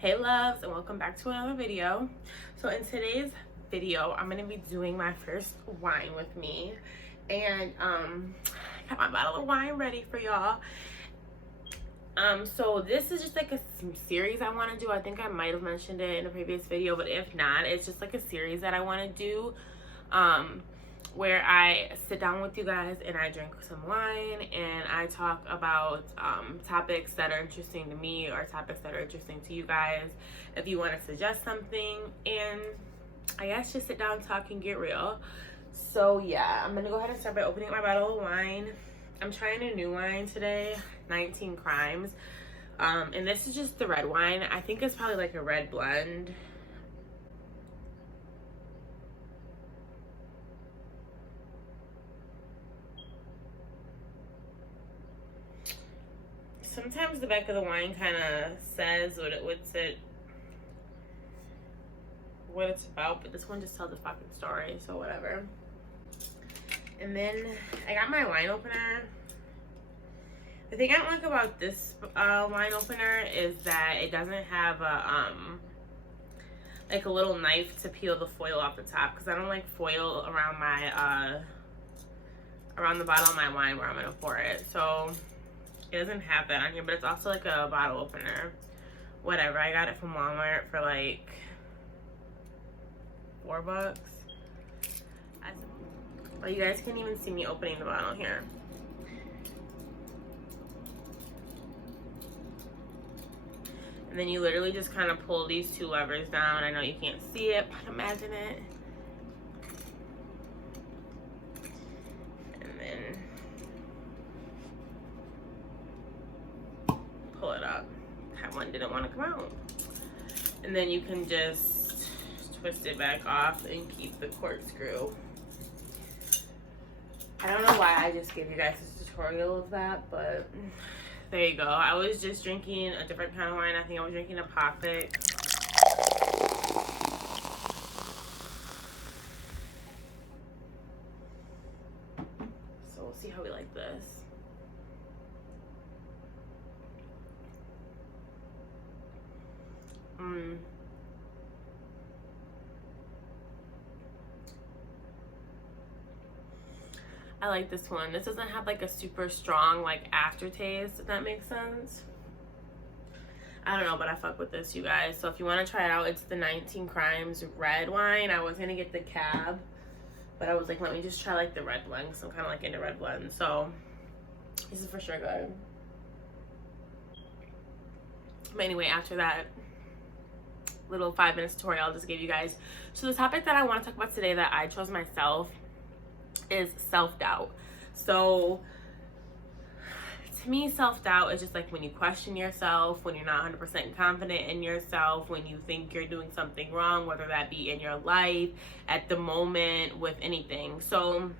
Hey loves, and welcome back to another video. So in today's video, I'm gonna be doing my first wine with me, and I got my bottle of wine ready for y'all. So this is just like a series I want to do. I think I might have mentioned it in a previous video, but if not, it's just like a series that I want to do, where I sit down with you guys and I drink some wine and I talk about topics that are interesting to me or topics that are interesting to you guys. If you want to suggest something, and I guess just sit down, talk, and get real. So yeah, I'm gonna go ahead and start by opening my bottle of wine. I'm trying a new wine today, 19 Crimes. And this is just the red wine. I think it's probably like a red blend. Sometimes the back of the wine kind of says what it's about, but this one just tells the fucking story, so whatever. And then I got my wine opener. The thing I don't like about this wine opener is that it doesn't have a like a little knife to peel the foil off the top, because I don't like foil around my around the bottle of my wine where I'm gonna pour it. So it doesn't have that on here, but it's also like a bottle opener. Whatever, I got it from Walmart for like $4. Well, you guys can't even see me opening the bottle here. And then you literally just kind of pull these two levers down. I know you can't see it, but imagine it. And then pull it up. That one didn't want to come out. And then you can just twist it back off and keep the corkscrew. I don't know why I just gave you guys this tutorial of that, but there you go. I was just drinking a different kind of wine. I think I was drinking a pocket. So we'll see how we like this. I like this one. This doesn't have like a super strong like aftertaste, if that makes sense. I don't know, but I fuck with this, you guys. So if you want to try it out, it's the 19 Crimes red wine. I was gonna get the cab, but I was like, let me just try like the red blend, because I'm kind of like into red blend. So this is for sure good. But anyway, after that little 5-minute tutorial I just gave you guys, so the topic that I want to talk about today that I chose myself is self-doubt. So to me, self-doubt is just like when you question yourself, when you're not 100% confident in yourself, when you think you're doing something wrong, whether that be in your life, at the moment, with anything. So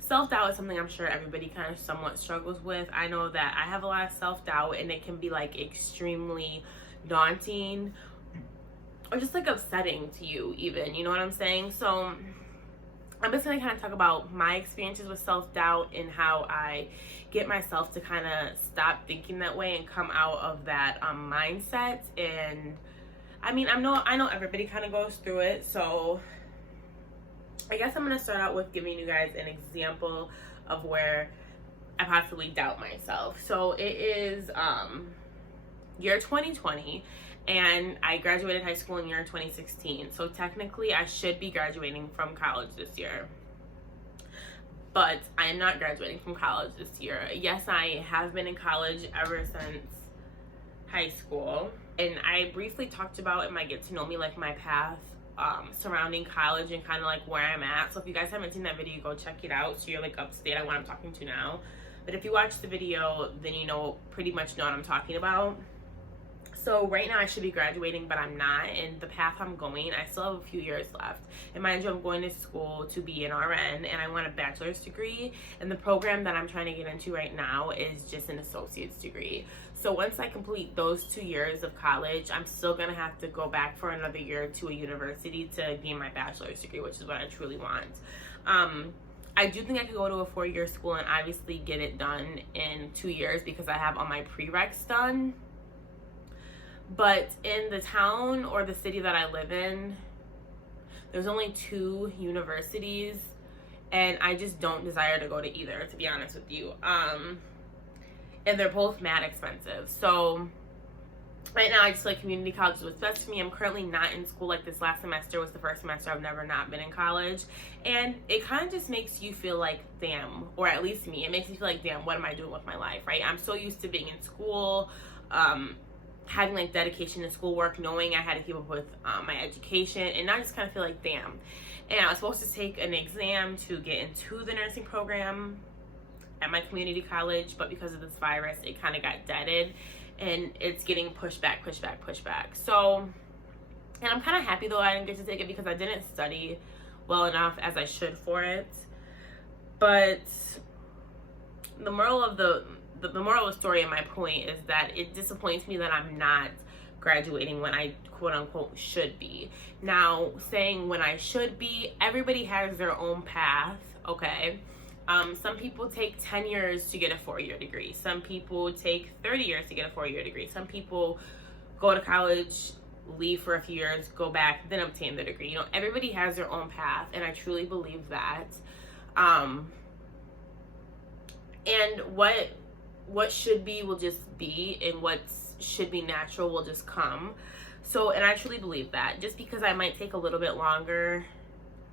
self-doubt is something I'm sure everybody kind of somewhat struggles with. I know that I have a lot of self-doubt, and it can be like extremely daunting or just like upsetting to you even, you know what I'm saying? So I'm just gonna kind of talk about my experiences with self-doubt and how I get myself to kind of stop thinking that way and come out of that mindset. And I mean, I know everybody kind of goes through it, so I guess I'm gonna start out with giving you guys an example of where I possibly doubt myself. So it is year 2020, and I graduated high school in year 2016. So technically I should be graduating from college this year, but I am not graduating from college this year. Yes, I have been in college ever since high school, and I briefly talked about in my Get to Know Me, like my path surrounding college and kind of like where I'm at. So if you guys haven't seen that video, go check it out so you're like up to date on what I'm talking to now. But if you watch the video, then you pretty much know what I'm talking about. So right now I should be graduating, but I'm not. And the path I'm going, I still have a few years left. And mind you, I'm going to school to be an RN, and I want a bachelor's degree. And the program that I'm trying to get into right now is just an associate's degree. So once I complete those 2 years of college, I'm still gonna have to go back for another year to a university to gain my bachelor's degree, which is what I truly want. I do think I could go to a 4-year school and obviously get it done in 2 years because I have all my prereqs done. But in the town or the city that I live in, there's only 2 universities, and I just don't desire to go to either, to be honest with you. And they're both mad expensive. So right now I just feel like community college is what's best for me. I'm currently not in school. Like this last semester was the first semester I've never not been in college, and it kind of just makes you feel like, damn, or at least me, it makes me feel like, damn, what am I doing with my life, right? I'm so used to being in school, having like dedication to schoolwork, knowing I had to keep up with my education, and now I just kind of feel like, damn. And I was supposed to take an exam to get into the nursing program at my community college, but because of this virus, it kind of got deaded, and it's getting pushed back. So, and I'm kind of happy though I didn't get to take it because I didn't study well enough as I should for it. But the moral of the moral of the story and my point is that it disappoints me that I'm not graduating when I quote unquote should be. Now, saying when I should be, everybody has their own path, okay? Some people take 10 years to get a 4-year degree. Some people take 30 years to get a 4-year degree. Some people go to college, leave for a few years, go back, then obtain the degree. You know, everybody has their own path, and I truly believe that. And what should be will just be, and what should be natural will just come. So, and I truly believe that. Just because I might take a little bit longer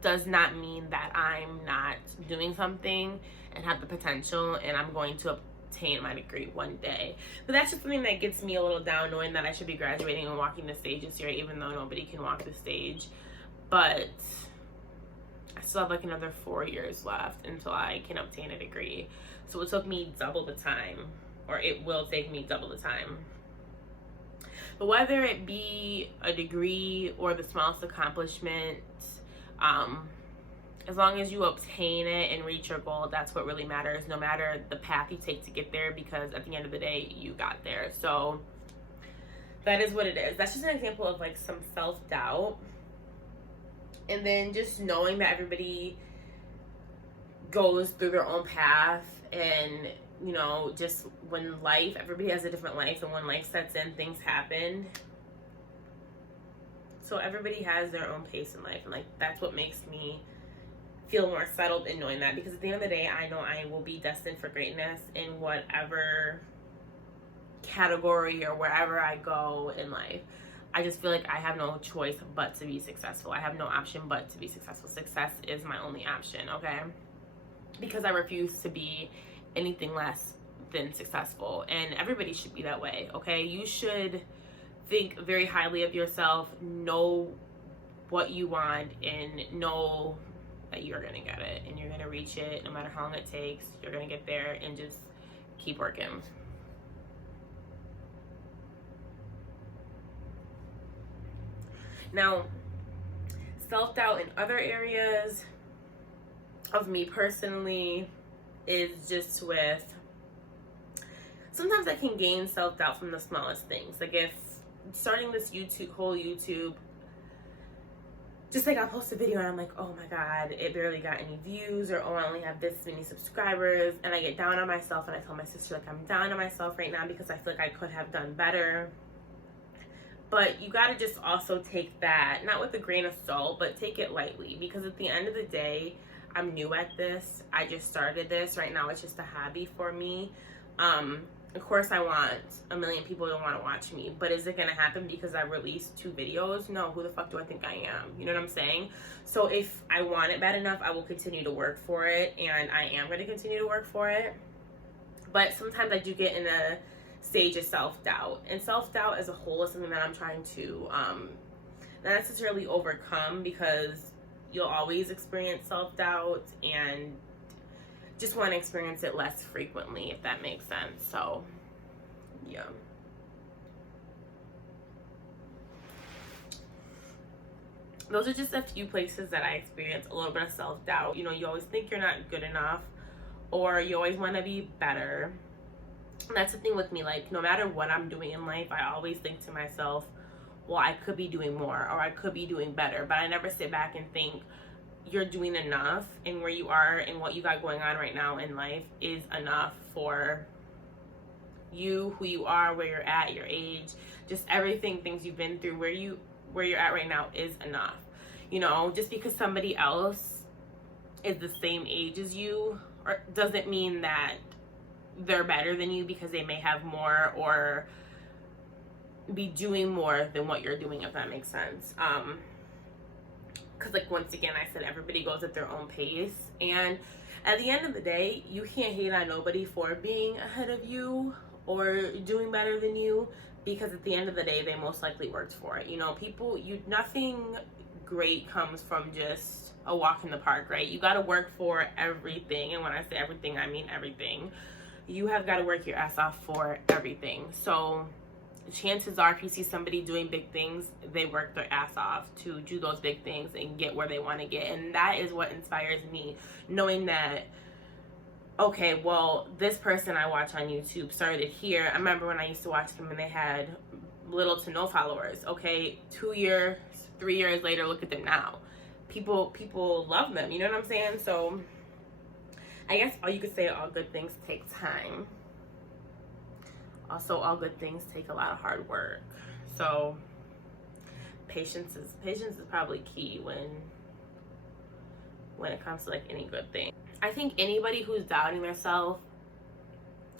does not mean that I'm not doing something and have the potential and I'm going to obtain my degree one day. But that's just something that gets me a little down, knowing that I should be graduating and walking the stage this year, even though nobody can walk the stage. But I still have like another 4 years left until I can obtain a degree. So it took me double the time, or it will take me double the time. But whether it be a degree or the smallest accomplishment, as long as you obtain it and reach your goal, that's what really matters, no matter the path you take to get there, because at the end of the day, you got there. So that is what it is. That's just an example of like some self-doubt. And then just knowing that everybody goes through their own path, and you know, just when life, everybody has a different life, and when life sets in, things happen. So everybody has their own pace in life, and like that's what makes me feel more settled in knowing that, because at the end of the day, I know I will be destined for greatness in whatever category or wherever I go in life. I just feel like I have no choice but to be successful. I have no option but to be successful. Success is my only option, okay? Because I refuse to be anything less than successful, and everybody should be that way, okay? You should think very highly of yourself, know what you want, and know that you're gonna get it, and you're gonna reach it no matter how long it takes. You're gonna get there, and just keep working. Now, self-doubt in other areas of me personally is just with, sometimes I can gain self-doubt from the smallest things. Like if starting this whole YouTube, just like I'll post a video and I'm like, oh my God, it barely got any views, or oh, I only have this many subscribers, and I get down on myself, and I tell my sister like, I'm down on myself right now because I feel like I could have done better. But you gotta just also take that, not with a grain of salt, but take it lightly, because at the end of the day, I'm new at this. I just started this. Right now, it's just a hobby for me. Of course, I want 1 million people to want to watch me, but is it going to happen because I released 2 videos? No, who the fuck do I think I am? You know what I'm saying? So if I want it bad enough, I will continue to work for it, and I am going to continue to work for it. But sometimes I do get in a stage of self-doubt, and self-doubt as a whole is something that I'm trying to not necessarily overcome, because you'll always experience self-doubt, and just want to experience it less frequently, if that makes sense. So yeah, those are just a few places that I experience a little bit of self-doubt. You know, you always think you're not good enough, or you always want to be better. And that's the thing with me, like no matter what I'm doing in life, I always think to myself, well, I could be doing more, or I could be doing better. But I never sit back and think, you're doing enough, and where you are and what you got going on right now in life is enough for you, who you are, where you're at, your age, just everything, things you've been through, where you're at right now is enough. You know, just because somebody else is the same age as you, or doesn't mean that they're better than you because they may have more or be doing more than what you're doing, if that makes sense. Because like, once again, I said everybody goes at their own pace, and at the end of the day, you can't hate on nobody for being ahead of you or doing better than you, because at the end of the day, they most likely worked for it. You know, nothing great comes from just a walk in the park, right? You got to work for everything, and when I say everything, I mean everything. You have got to work your ass off for everything. So chances are, if you see somebody doing big things, they work their ass off to do those big things and get where they want to get. And that is what inspires me, knowing that, okay, well, this person I watch on YouTube started here. I remember when I used to watch them and they had little to no followers. Okay, 2 years, 3 years later, look at them now. People love them, you know what I'm saying? So I guess all you could say, all good things take time. Also, all good things take a lot of hard work. So patience is probably key when it comes to like any good thing. I think anybody who's doubting themselves,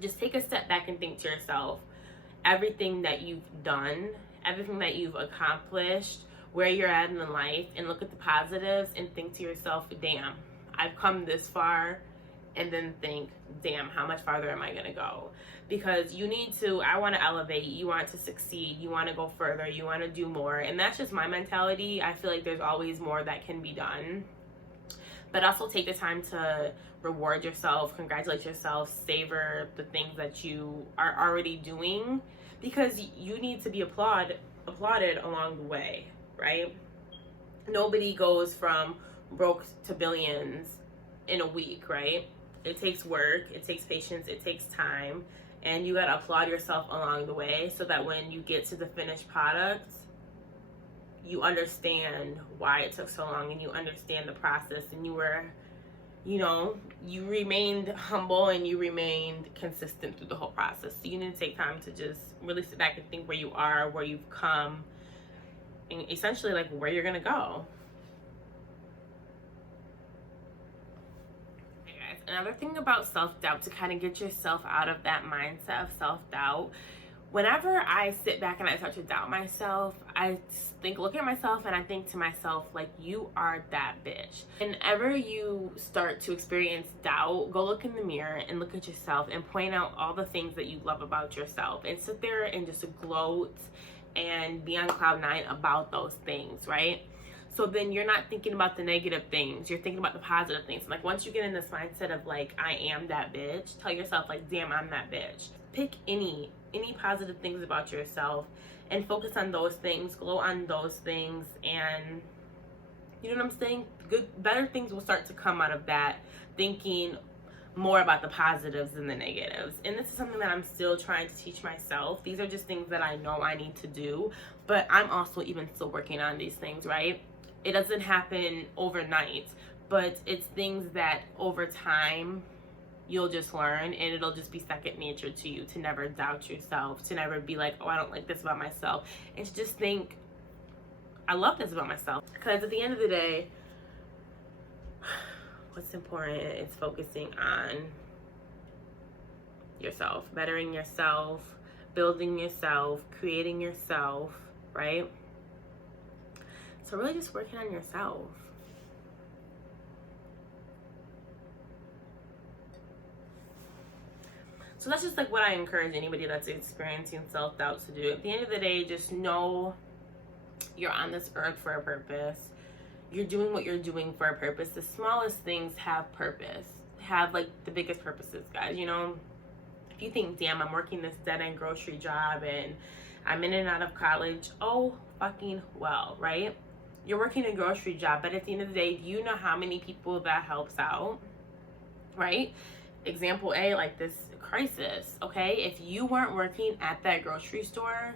just take a step back and think to yourself, everything that you've done, everything that you've accomplished, where you're at in life, and look at the positives and think to yourself, damn, I've come this far. And then think, damn, how much farther am I going to go? Because I want to elevate, you want to succeed, you want to go further, you want to do more. And that's just my mentality. I feel like there's always more that can be done. But also take the time to reward yourself, congratulate yourself, savor the things that you are already doing, because you need to be applauded along the way, right? Nobody goes from broke to billions in a week, right? It takes work, it takes patience, it takes time, and you gotta applaud yourself along the way so that when you get to the finished product, you understand why it took so long and you understand the process, and you remained humble and you remained consistent through the whole process. So you need to take time to just really sit back and think where you are, where you've come, and essentially like where you're gonna go. Another thing about self-doubt, to kind of get yourself out of that mindset of self-doubt, whenever I sit back and I start to doubt myself, I look at myself and I think to myself, like, you are that bitch. Whenever you start to experience doubt, go look in the mirror and look at yourself and point out all the things that you love about yourself, and sit there and just gloat and be on cloud nine about those things, right? So then you're not thinking about the negative things. You're thinking about the positive things. Like, once you get in this mindset of like, I am that bitch, tell yourself like, damn, I'm that bitch. Pick any positive things about yourself and focus on those things, glow on those things, and you know what I'm saying? Better things will start to come out of that, thinking more about the positives than the negatives. And this is something that I'm still trying to teach myself. These are just things that I know I need to do, but I'm also even still working on these things, right? It doesn't happen overnight, but it's things that over time you'll just learn, and it'll just be second nature to you to never doubt yourself, to never be like, oh, I don't like this about myself, and to just think, I love this about myself. Because at the end of the day, what's important is focusing on yourself, bettering yourself, building yourself, creating yourself, right? So really just working on yourself. So that's just like what I encourage anybody that's experiencing self-doubt to do. At the end of the day, just know you're on this earth for a purpose. You're doing what you're doing for a purpose. The smallest things have purpose, have like the biggest purposes, guys. You know, if you think, damn, I'm working this dead-end grocery job and I'm in and out of college, oh fucking well, right? You're working a grocery job, but at the end of the day, do you know how many people that helps out, right? Example A, like this crisis, okay? If you weren't working at that grocery store,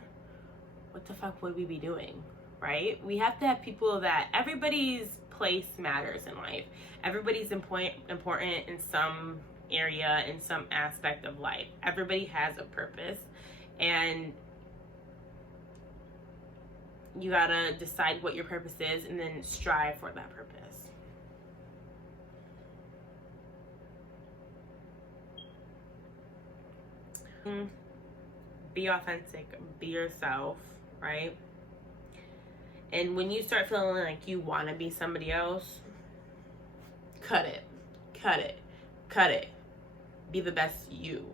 what the fuck would we be doing, right? We have to have people that, everybody's place matters in life. Everybody's important in some area, in some aspect of life. Everybody has a purpose, and you gotta decide what your purpose is and then strive for that purpose. Be authentic, be yourself, right? And when you start feeling like you want to be somebody else, cut it, cut it, cut it. Be the best you.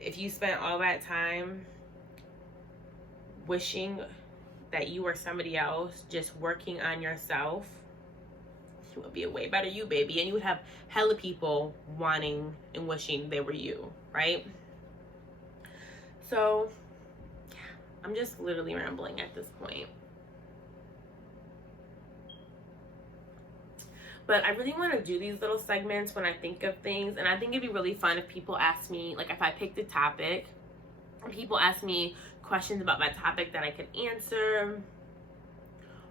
If you spent all that time wishing that you were somebody else, just working on yourself, you would be a way better you, baby. And you would have hella people wanting and wishing they were you, right? So, yeah, I'm just literally rambling at this point. But I really want to do these little segments when I think of things. And I think it'd be really fun if people ask me, like if I picked a topic, and people ask me questions about my topic that I could answer.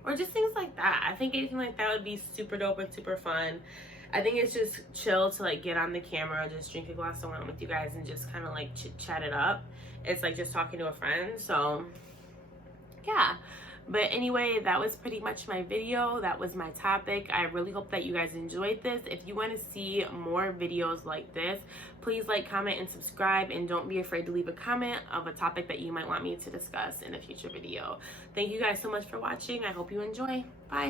Or just things like that. I think anything like that would be super dope and super fun. I think it's just chill to like get on the camera, just drink a glass of wine with you guys and just kind of like chat it up. It's like just talking to a friend. So yeah. But anyway, that was pretty much my video. That was my topic. I really hope that you guys enjoyed this. If you want to see more videos like this, please like, comment, and subscribe. And don't be afraid to leave a comment of a topic that you might want me to discuss in a future video. Thank you guys so much for watching. I hope you enjoy. Bye.